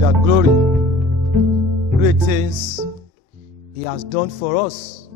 that glory. Great things He has done for us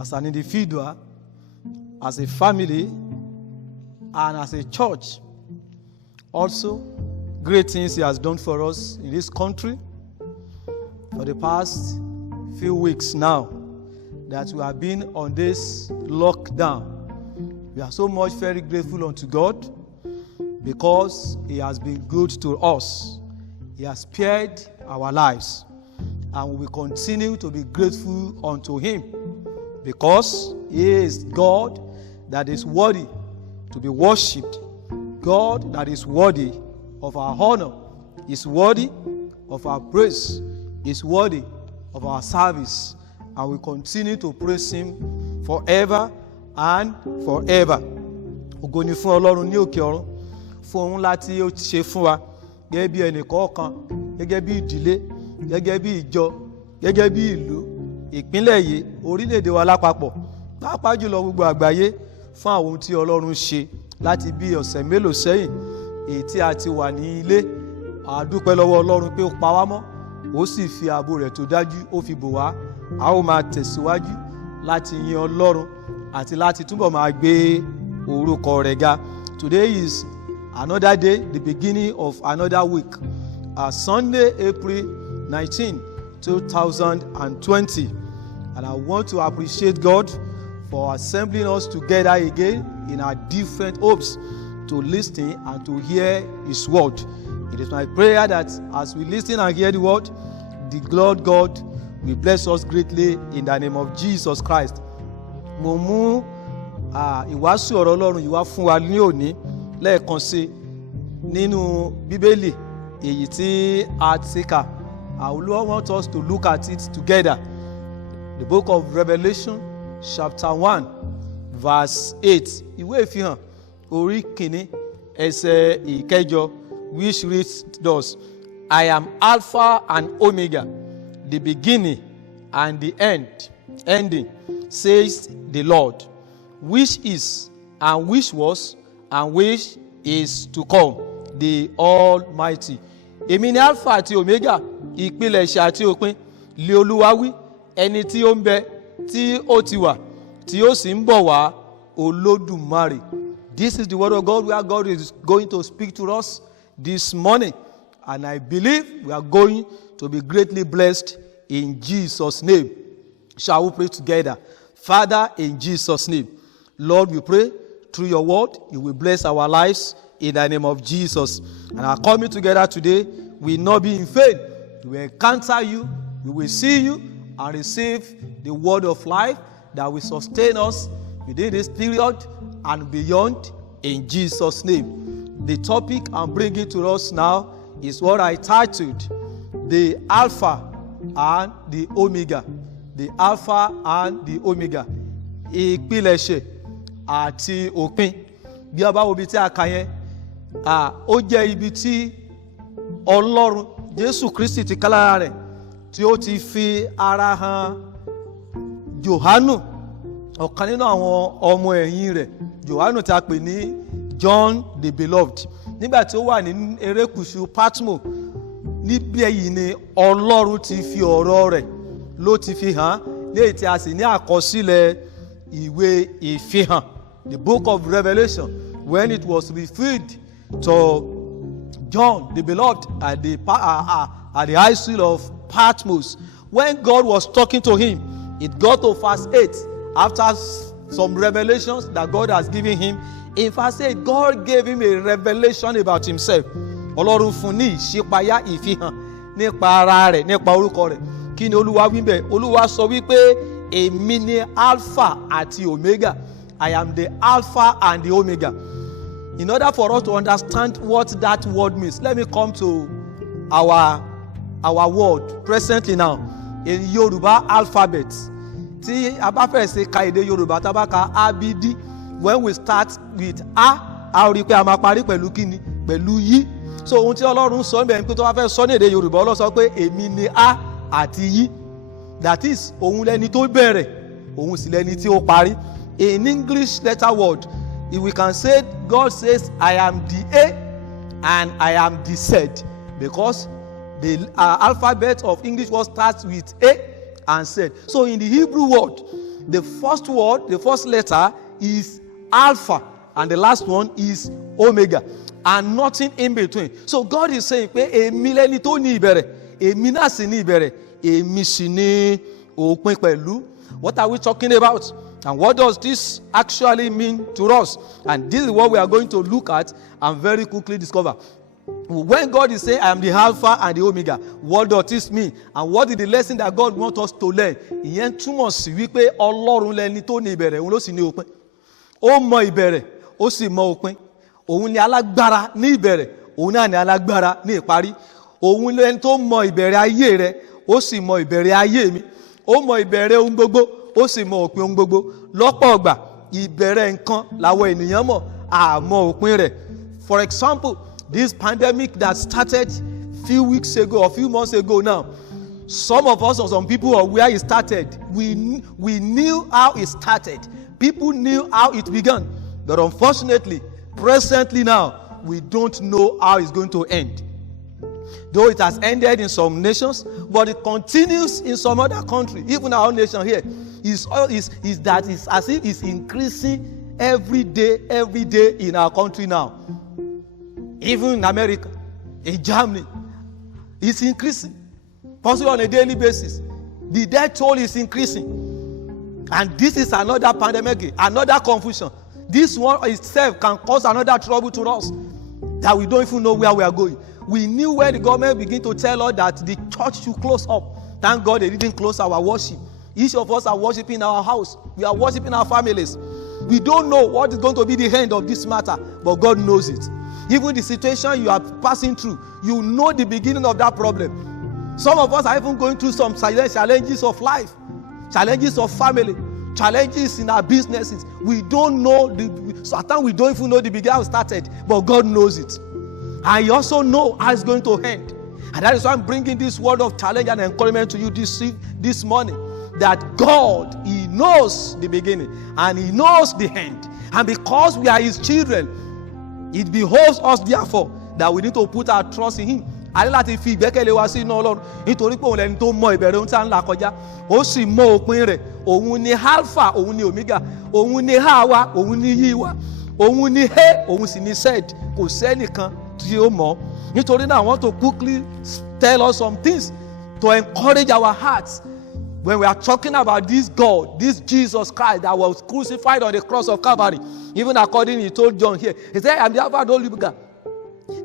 as an individual, as a family, and as a church. Also, great things He has done for us in this country for the past few weeks now that we have been on this lockdown. We are so much very grateful unto God because He has been good to us. He has spared our lives, and we will continue to be grateful unto Him because He is God that is worthy to be worshipped, God that is worthy of our honor, is worthy of our praise, is worthy of our service, and we continue to praise Him forever and forever. Ògo ni fún Ọlọ́run ní òkè ọ̀run fún ohun ńlá tí ó ṣe fún wa gẹ́gẹ́ bí ẹnìkọ̀ọ̀kan, gẹ́gẹ́ bí ìdílé, gẹ́gẹ́ bí ìjọ, gẹ́gẹ́ bí ìlú, ìpínlẹ̀ yìí, orílẹ̀-èdè wa lápapọ̀, pàápàá jùlọ gbogbo àgbáyé fún àwọn ohun tí Ọlọ́run ṣe láti bí ọ̀sẹ̀ mélòó sẹ́yìn èyí tí a ti wà ní ilé. A dúpẹ́ lọ́wọ́ Ọlọ́run pé ó pa wá mọ́, ó sì fi ààbò rẹ̀ tó dájú ó fi bò wá. A ó máa tẹ̀síwájú láti yin Ọlọ́run àti láti túbọ̀ máa gbé orúkọ rẹ̀ ga. Today is another day, the beginning of another week. Sunday, April 19, 2020. And I want to appreciate God for assembling us together again in our different hopes to listen and to hear His word. It is my prayer that as we listen and hear the word, the Lord God will bless us greatly in the name of Jesus Christ. Mo mú ìwàásù ọ̀rọ̀ Ọlọ́run yìí wá fún wa ní òní lẹ́ẹ̀kan sí nínú Bíbélì èyí tí a ti kà. I will want us to look at it together. The book of Revelation chapter 1 verse 8. Ìwé Ìfihàn orí kìíní ẹsẹ̀ ìkẹjọ, which reads thus: I am Alpha and Omega, the beginning and the ending, says the Lord, which is and which was and which is to come, the Almighty. Èmi ni Alpha àti Omega, ìpilẹ̀ṣẹ̀ àti òpin, lé Olúwa wí, ẹni tí ó ń bẹ, tí ó ti wà, tí ó sì ń bọ̀ wá, Olódùmarè. This is the word of God where God is going to speak to us this morning, and I believe we are going to be greatly blessed in Jesus' name. Shall we pray together? Father, in Jesus' name, Lord, we pray through your word, you will bless our lives in the name of Jesus. And our coming together today will not be in vain. We will encounter you, we will see you, and receive the word of life that will sustain us within this period and beyond, in Jesus' name. The topic I'm bringing to us now is what I titled the Alpha and the Omega. The Alpha and the Omega. Ìpilẹ̀ṣẹ̀ àti òpin. Bí a bá wo ibi tí a kà yẹn, ó jẹ́ ibi tí Ọlọ́run Jésù Kristi ti kálára rẹ̀ tí ó ti fi ara hàn Jòhánù, ọ̀kan nínú àwọn ọmọ ẹ̀yìn rẹ̀. Jòhánù tí a pè ní John the Beloved. Nígbà tí ó wà ní erékùṣù Patmo, níbi èyí ni Ọlọ́run ti fi ọ̀rọ̀ rẹ̀ ló ti fi hàn, léyìí tí a sì ní àkọsílẹ̀ ìwé Ìfihàn, the book of Revelation, when it was revealed to John the Beloved at the isle of Patmos. When God was talking to him, it got to verse 8. After some revelations that God has given him, in verse 8, God gave him a revelation about himself. Ọlọ́run fún ní ìṣípayá ìfihàn nípa ara rẹ̀, nípa orúkọ rẹ̀. Kí ni Olúwa wí bẹ́ẹ̀? Olúwa sọ wípé èmi ni Alpha àti Omega. I am the Alpha and the Omega. In order for us to understand what that word means, let me come to our word presently now in Yoruba alphabet. Tí a bá fẹ́ ṣe ka èdè Yorùbá, tá bá ka ABD, when we start with a rí pé a máa parí pẹ̀lú kíni? Pẹ̀lú yí. So ohun tí Ọlọ́run sọ níbẹ̀ ni pé tó bá fẹ́ sọ ní èdè Yorùbá, Ọlọ́run sọ pé èmi ni a àti yí. That is, òun lẹni tó bẹ̀rẹ̀, òun sì lẹni tí ó parí. In English letter word, if we can say, God says, I am the A and I am the Z, because The alphabet of English word starts with A and Z. So in the Hebrew word, the first word, the first letter is Alpha, and the last one is Omega, and nothing in between. So God is saying, èmi lẹni tó ní ìbẹ̀rẹ̀, èmi náà sì ní ìbẹ̀rẹ̀, èmi sì ní òpin pẹ̀lú. What are we talking about? And what does this actually mean to us? And this is what we are going to look at and very quickly discover. When God is saying, I am the Alpha and the Omega, what does this mean? And what is the lesson that God wants us to learn? Ìyẹn túmọ̀ sí wípé Ọlọ́run lẹni tó ní ìbẹ̀rẹ̀, òun ló sì ní òpin. Ó mọ ìbẹ̀rẹ̀, ó sì mọ òpin. Òun ni alágbára ní ìbẹ̀rẹ̀, òun náà ni alágbára ní ìparí. Òun lẹni tó mọ ìbẹ̀rẹ̀ ayé rẹ̀, ó sì mọ ìbẹ̀rẹ̀ ayé mi. Ó mọ ìbẹ̀rẹ̀ ohun gbogbo, ó sì mọ òpin ohun gbogbo. Lọ́pọ̀ ọgbà, ìbẹ̀rẹ̀ nǹkan làwọn ènìyàn mọ̀, àmọ́ òpin rẹ̀. For example, this pandemic that started few weeks ago or few months ago now, some of us or some people or where it started, we knew how it started. People knew how it began. But unfortunately, presently now, we don't know how it's going to end. Though it has ended in some nations, but it continues in some other countries. Even our own nation here is that it's as if it's increasing every day in our country now. Even in America, in Germany, it's increasing. Possibly on a daily basis. The death toll is increasing. And this is another pandemic, another confusion. This one itself can cause another trouble to us that we don't even know where we are going. We knew when the government began to tell us that the church should close up. Thank God they didn't close our worship. Each of us are worshiping our house. We are worshiping our families. We don't know what is going to be the end of this matter, but God knows it. Even the situation you are passing through, you know the beginning of that problem. Some of us are even going through some challenges of life, challenges of family, challenges in our businesses. We don't know, sometimes we don't even know the beginning how it started, but God knows it. And He also knows how it's going to end. And that is why I'm bringing this word of challenge and encouragement to you this morning. That God, He knows the beginning and He knows the end. And because we are His children, it behoves us therefore that we need to put our trust in Him. A ní láti fi ìgbẹ́kẹ̀lé wa sí inú Ọlọ́run nítorí pé òun lẹni tó mọ ìbẹ̀rẹ̀ ohun tí a ń là kọjá, ó sì mọ òpin rẹ̀. Òun ni Alpha, òun ni Omega, òun ni A wa, òun ni Yí wa, òun ni He, òun sì ni Z. Kò sẹ́nìkan tí ó mọ̀. Nítorí náà I want to quickly tell us some things to encourage our hearts. When we are talking about this God, this Jesus Christ that was crucified on the cross of Calvary, even according He told John here, He said, I am the Alpha and Omega.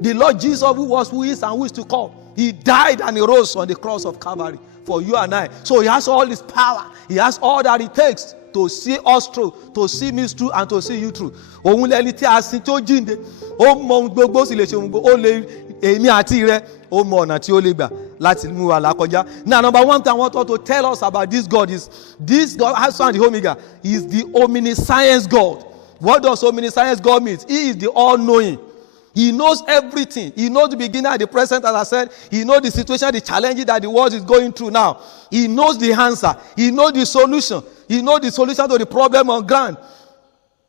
The Lord Jesus who was, who is, and who is to come. He died and He rose on the cross of Calvary for you and I. So He has all His power. He has all that it takes to see us through, to see me through, and to see you through. Òun lẹni tí a sin tó jíǹde, ó mọ ohun gbogbo, ó sì lè ṣe ohun gbogbo, ó lè èmi àti rẹ, ó mọ ọ̀nà tí ó lè gbà láti mú wa là kọjá. Now, number one thing I want to tell us about this God is, this God, Alpha and the Omega, is the omniscience God. What does omniscience God mean? He is the all-knowing. He knows everything. He knows the beginning and the present, as I said. He knows the situation, the challenges that the world is going through now. He knows the answer. He knows the solution. He knows the solution to the problem on ground.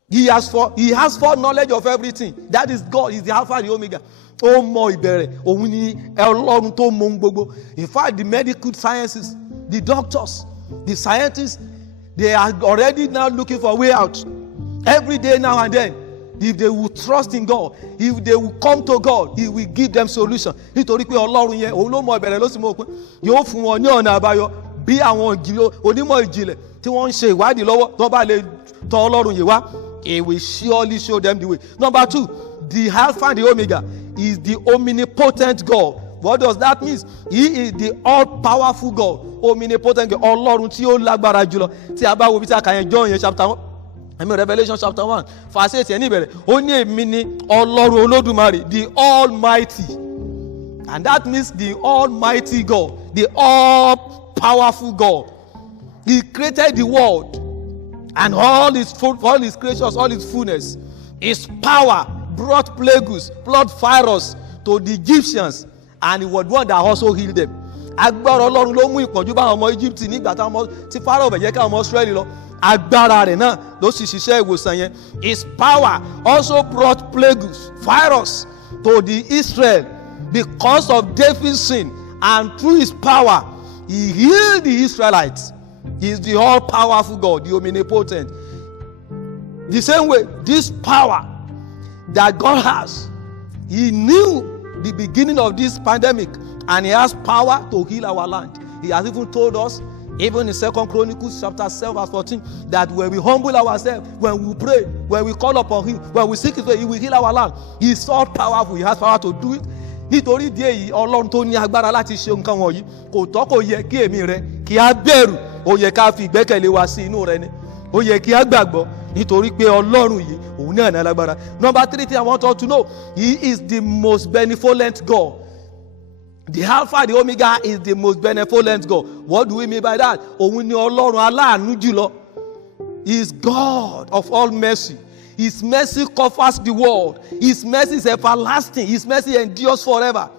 He has full knowledge of everything. That is God. He's the Alpha and the Omega. Ó mọ ìbẹ̀rẹ̀, òun ni Ọlọ́run tó mọ ohun gbogbo. In fact, the medical sciences, the doctors, the scientists, they are already now looking for a way out. Every day now and then, if they will trust in God, if they will come to God, He will give them solution. Nítorí pé Ọlọ́run yẹn, òun ló mọ ìbẹ̀rẹ̀ ló sì mọ òpin. Yóò fún wọn ní ọ̀nà àbáyọ bí àwọn onímọ̀ ìjìnlẹ̀ tí wọ́n ń ṣe ìwádìí lọ́wọ́ tó bá lè tọ̀ Ọlọ́run yìí wá. He will surely show them the way. Number two, the Alpha and the Omega is the omnipotent God. What does that mean? He is the all-powerful God. Omnipotent God. Ọlọ́run tí ó lágbára jùlọ. Tí a bá wo bí tí a kà yẹn John yẹn chapter 1. Revelation chapter 1. Verse 8 yẹn níbẹ̀rẹ̀. Ó ní èmi ni Ọlọ́run Olódùmarè, the Almighty. And that means the Almighty God, the all-powerful God. He created the world and all His creatures, all His fullness. His power brought plagues, brought virus to the Egyptians, and He was one that also healed them. Agbára Ọlọ́run ló mú ìpọ́njú bá àwọn ọmọ Egypt nígbà tí Pharaoh bẹ̀ jẹ́ ká ọmọ Israeli lọ. Agbára rẹ̀ náà ló sì ṣiṣẹ́ ìwòsàn yẹn. His power also brought plagues, virus to the Israel because of David's sin and through his power, he healed the Israelites. He is the all-powerful God, the omnipotent. The same way, this power that God has, he knew the beginning of this pandemic, and he has power to heal our land. He has even told us, even in 2 Chronicles chapter 7 verse 14, that when we humble ourselves, when we pray, when we call upon him, when we seek his way, he will heal our land. He is all powerful. He has power to do it. Nítorí ìdí èyí, Ọlọ́run tó ní agbára láti ṣe nǹkan wọ̀nyí, kò tọ́ kò yẹ kí èmi rẹ kí a bẹ̀rù, ó yẹ ká fi ìgbẹ́kẹ̀lé wa sí inú rẹ ni, ó yẹ kí a gbàgbọ́, nítorí pé Ọlọ́run yìí òun náà ní alágbára. Number 3 thing I want us to know, he is the most benevolent God. The Alpha, the Omega is the most benevolent God. What do we mean by that? Òun ni Ọlọ́run aláàánú jùlọ. He is God of all mercy. His mercy covers the world. His mercy is everlasting. His mercy endures forever.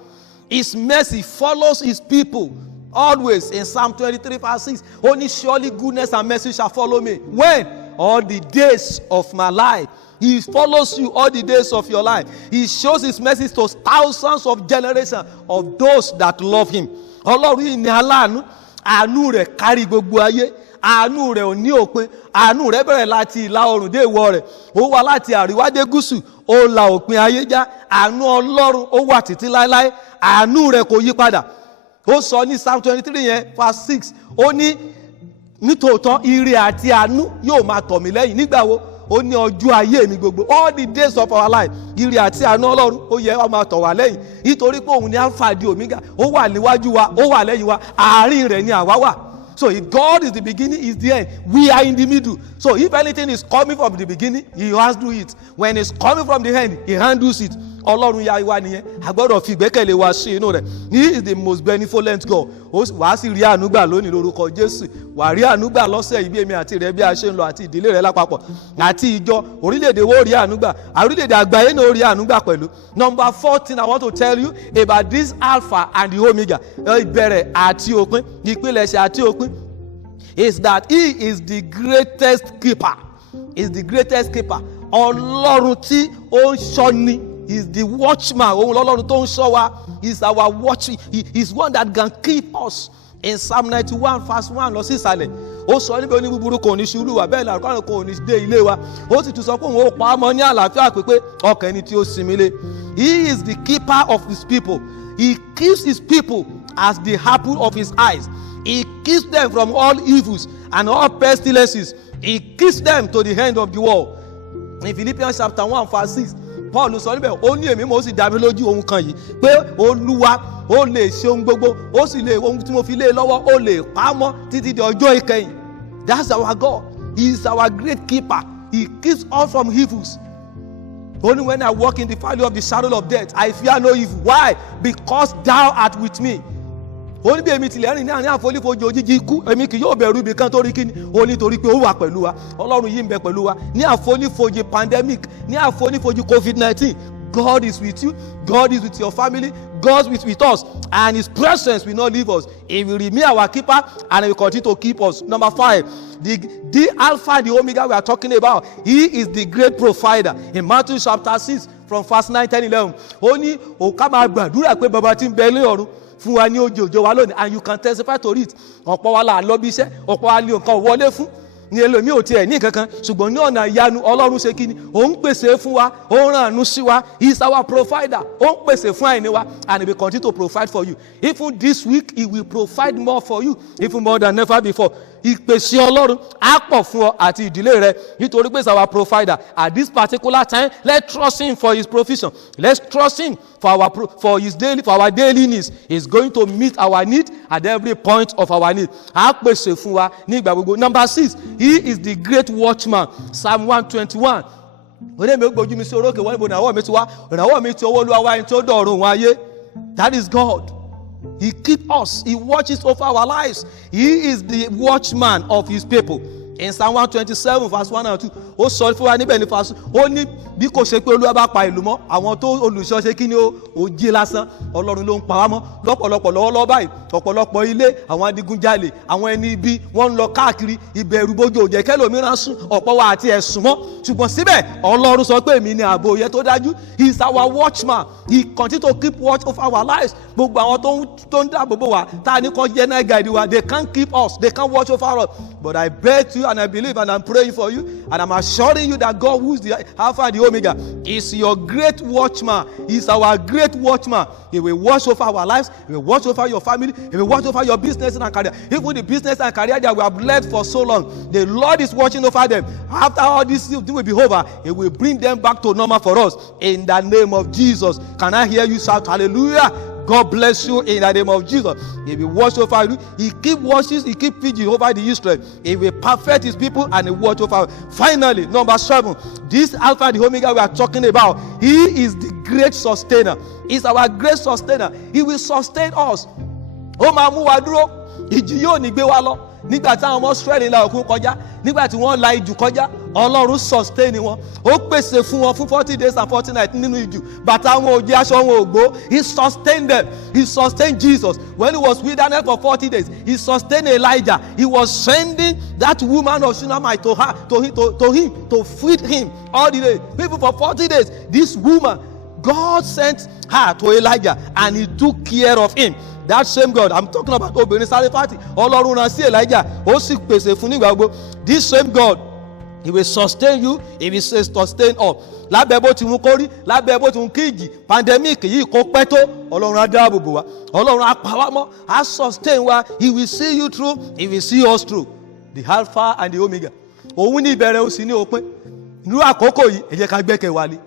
His mercy follows his people always. In Psalm 23 verse 6, only surely goodness and mercy shall follow me. When? All the days of my life. He follows you all the days of your life. He shows his mercy to thousands of generations of those that love him. Ọlọ́run yìí ni aláàánú, àánú rẹ̀ kárí gbogbo ayé. Àánú rẹ̀ ò ní òpin. Àánú rẹ̀ bẹ̀rẹ̀ láti ìlà oòrùn dé ìwọ̀ rẹ̀. Ó wá láti àríwá dé gúúsù. Ó la òpin ayé já. Àánú Ọlọ́run ó wà títí láéláé. Àánú rẹ̀ kò yí padà. Ó sọ ní Psalm 23 yẹn verse 6. Ó ní nítòótọ́ ire àti àánú yóò máa tọ̀ mí lẹ́yìn nígbà wo? Ó ní ọjọ́ ayé mi gbogbo. All the days of our life. Ire àti àánú Ọlọ́run ó yẹ ó máa tọ̀ wá lẹ́yìn. Nítorí pé òun ni Alpha di Omega. Ó wà níwájú wa, ó wà lẹ́yìn wa. Àárín rẹ̀ ni àwa wà. So if God is the beginning, is the end. We are in the middle. So if anything is coming from the beginning, he has to do it. When it's coming from the end, he handles it. Ọlọ́run ya wa nìyẹn. A gbọ́dọ̀ fi ìgbẹ́kẹ̀lé wa sí inú rẹ̀. He is the most benevolent God. Wàá sì rí àánú gbà lónìí lórúkọ Jésù. Wàá rí àánú gbà lọ́sẹ̀ yìí bí èmi àti rẹ̀ bí a ṣe ń lọ àti ìdílé rẹ̀ lápapọ̀. Àti ìjọ orílẹ̀-èdè wo rí àánú gbà. Orílẹ̀-èdè àgbáyé náà rí àánú gbà pẹ̀lú. Number 14, I want to tell you about this Alpha and the Omega. Ìbẹ̀rẹ̀ àti òpin, ìpilẹ̀ṣẹ̀ àti òpin. Is that he is the greatest keeper. Is the greatest keeper. Ọlọ́run tí ó ń ṣọ́ni. Is the watchman. Òun lọ́lọ́run tó ń ṣọ́ wa. Is our watch. He is one that can keep us. In Psalm 91 verse 1 lọ sí ìsàlẹ̀. Ó sọ níbi oní búburú kò ní ṣubú wa bẹ́ẹ̀ làrúkọ kò ní dé ilé wa. Ó sì tún sọ pé òun ó pa á mọ́ ní àlàáfíà pípé ọkàn ẹni tí ó sinmi lé. He is the keeper of his people. He keeps his people as the apple of his eyes. He keeps them from all evils and all pestilences. He keeps them to the end of the world. In Philippians chapter 1 verse 6, Paul sọ níbẹ̀, ó ní èmi mo sì dá mi lójú ohun kan yìí pé Olúwa ó lè ṣe ohun gbogbo, ó sì lè ohun tí mo fi lé lọ́wọ́ ó lè pa á mọ́ títí di ọjọ́ ìkẹyìn. That's our God. He is our great keeper. He keeps us from evils. Only when I walk in the valley of the shadow of death, I fear no evil. Why? Because thou art with me. Ó ní bí èmi tilẹ̀ rìn ní àárín àfonífojì òjijì ikú, èmi kì yóò bẹ̀rù ibi kan torí kíni, ó ní torí pé ó wà pẹ̀lú wa. Ọlọ́run yìí ń bẹ pẹ̀lú wa ní àfonífojì pandemic, ní àfonífojì COVID-19. God is with you. God is with your family. God is with us. And his presence will not leave us. He will remain our keeper and he will continue to keep us. Number 5, the Alpha, the Omega we are talking about. He is the great provider. In Matthew chapter 6 from verse 9, 10, 11. Ó ní òkà máa gbàdúrà pé bàbá tí ń bẹ ní ọ̀run fún wa ní òjòjò wa lónìí, and you can testify to it. Ọ̀pọ̀ wa là lọ bí iṣẹ́, ọ̀pọ̀ wa lè nǹkan wọlé fún. Ní ẹlòmíì ò tiẹ̀ ní kankan, ṣùgbọ́n ní ọ̀nà ìyanu Ọlọ́run ṣe kí ni? Ó ń pèsè fún wa, ó ń ràn àánú sí wa. He is our provider. Ó ń pèsè fún àìní wa, and he will continue to provide for you. Even this week, he will provide more for you, even more than ever before. Ìpèsè Ọlọ́run á pọ̀ fún ọ àti ìdílé rẹ nítorí pé he is our provider. At this particular time, let's trust him for his provision. Let's trust him for our daily needs. He is going to meet our need at every point of our need. Á pèsè fún wa ní ìgbà gbogbo. Number 6, he is the great watchman. Psalm 121. Òde mi ò gbójú mi sí orókè wọ́n níbo ìrànwọ́ mi ti wá. Ìrànwọ́ mi ti owó Olúwa wá ẹni tó dọ̀rùn wọn ayé. That is God. He keeps us. He watches over our lives. He is the watchman of his people. In Psalm 127 verse 1 and 2, ó sọ fún wa níbẹ̀ ní verse, ó ní bí kò ṣe pé Olúwa bá pa ìlú mọ́, àwọn tó olùṣọ́ ṣe kí ni ó jí lásán. Ọlọ́run ló ń pa wá mọ́ lọ́pọ̀lọpọ̀ lọ́wọ́lọ́wọ́ báyìí. Ọ̀pọ̀lọpọ̀ ilé, àwọn adigunjalè, àwọn ẹni ibi, wọ́n ń lọ káàkiri, ìbẹ̀rù bojo ò jẹ́ kẹ́lòmíràn sùn, ọ̀pọ̀ wa àti ẹ̀sùn mọ́. Ṣùgbọ́n síbẹ̀ Ọlọ́run sọ pé èmi ni ààbò yẹn tó dájú. He is our watchman. He continue to keep watch over our lives. Gbogbo àwọn tó ń dáàbò bò wá, tá a ní kọ́ jẹ́ náà guide wa, they can't keep us, they can't watch over us. But I bet you and I believe and I'm praying for you and I'm assuring you that God, who is the Alpha and the Omega, is your great watchman. He is our great watchman. He will watch over our lives. He will watch over your family. He will watch over your business and career. Even the business and career that we have led for so long, the Lord is watching over them. After all this will be over, He will bring them back to normal for us. In the name of Jesus. Can I hear you shout hallelujah? God bless you in the name of Jesus. He will watch over you. He keep watches, He keep vigil over the Israel. He will perfect His people and He watch over. Finally, number 7, this Alpha and the Omega we are talking about, He is the great sustainer. He is our great sustainer. He will sustain us. Ó máa mú wa dúró, ìjì yóò ní gbé wa lọ. Nígbà tí àwọn ọmọ Israẹli la òkun kọjá, nígbà tí wọ́n la ijù kọjá, Ọlọ́run sustain wọn. Ó pèsè fún wọn fún 40 days and 40 nights nínú ijù. Bàtà wọn ò jẹ́, aṣọ wọn ò gbó. He sustained them. He sustained Jesus. When He was wilderness for 40 days, He sustained Elijah. He was sending that woman of Shunammite to him to feed him all the day. People for 40 days, this woman, God sent her to Elijah and He took care of him. That same God, I'm talking about obìnrin Sarifati, Ọlọ́run rán sí Elijah, ó sì pèsè fún nígbà gbogbo. This same God, He will sustain you, He will sustain us. Lábẹ́ bó ti mú kórí, lábẹ́ bó ti mú kíjì, pandemic yìí kó pẹ́ tó, Ọlọ́run á dáàbò bò wá, Ọlọ́run á pa wá mọ́, á sustain wá. He will see you through, He will see us through. The Alpha and the Omega. Òun ní ìbẹ̀rẹ̀, ó sì ní òpin. Nínú àkókò yìí, ẹ jẹ́ ká gbẹ́kẹ̀ wa lé,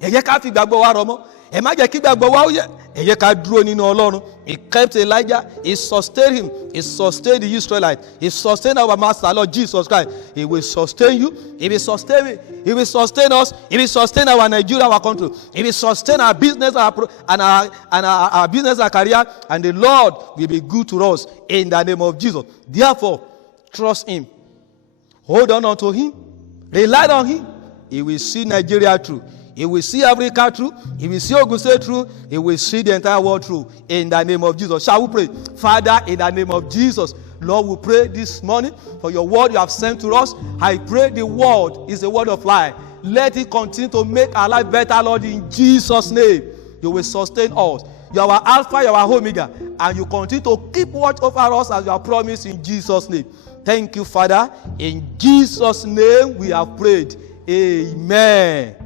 ẹ jẹ́ ká fi ìgbàgbọ́ wa rọ̀ mọ́, ẹ má jẹ́ kí ìgbàgbọ́ wa ó yẹ̀, ẹ jẹ́ ká dúró nínú Ọlọ́run. He kept Elijah, He sustained him, He sustained the Israelites, He sustained our Master Lord Jesus Christ. He will sustain you, He will sustain me, He will sustain us, He will sustain our Nigeria, our country, He will sustain our business and our business and career, and the Lord will be good to us in the name of Jesus. Therefore, trust Him, hold on to Him, rely on Him. He will see Nigeria through. He will see Africa through. He will see Ogun State through. He will see the entire world through. In the name of Jesus. Shall we pray? Father, in the name of Jesus, Lord, we pray this morning for your word you have sent to us. I pray the word is a word of life. Let it continue to make our life better, Lord, in Jesus' name. You will sustain us. You are our Alpha, you are our Omega. And you continue to keep watch over us as you have promised in Jesus' name. Thank you, Father. In Jesus' name we have prayed. Amen.